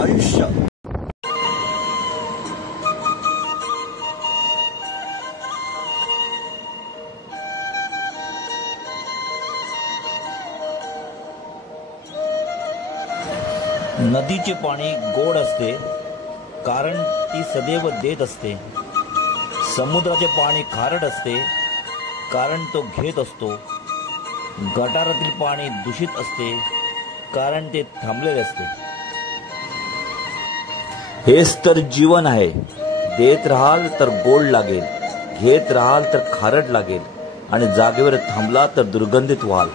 आयुष्य. नदीचे पाणी गोड असते कारण ती सदैव देत असते. समुद्राचे पाणी खारट असते कारण तो घेत असतो. गटारातील पाणी दूषित असते कारण ते थांबलेले असते. हेच तर जीवन आहे. देत राहाल तर गोड लागेल, घेत राहाल तर खारट लागेल आणि जागेवर थांबला तर दुर्गंधित व्हाल.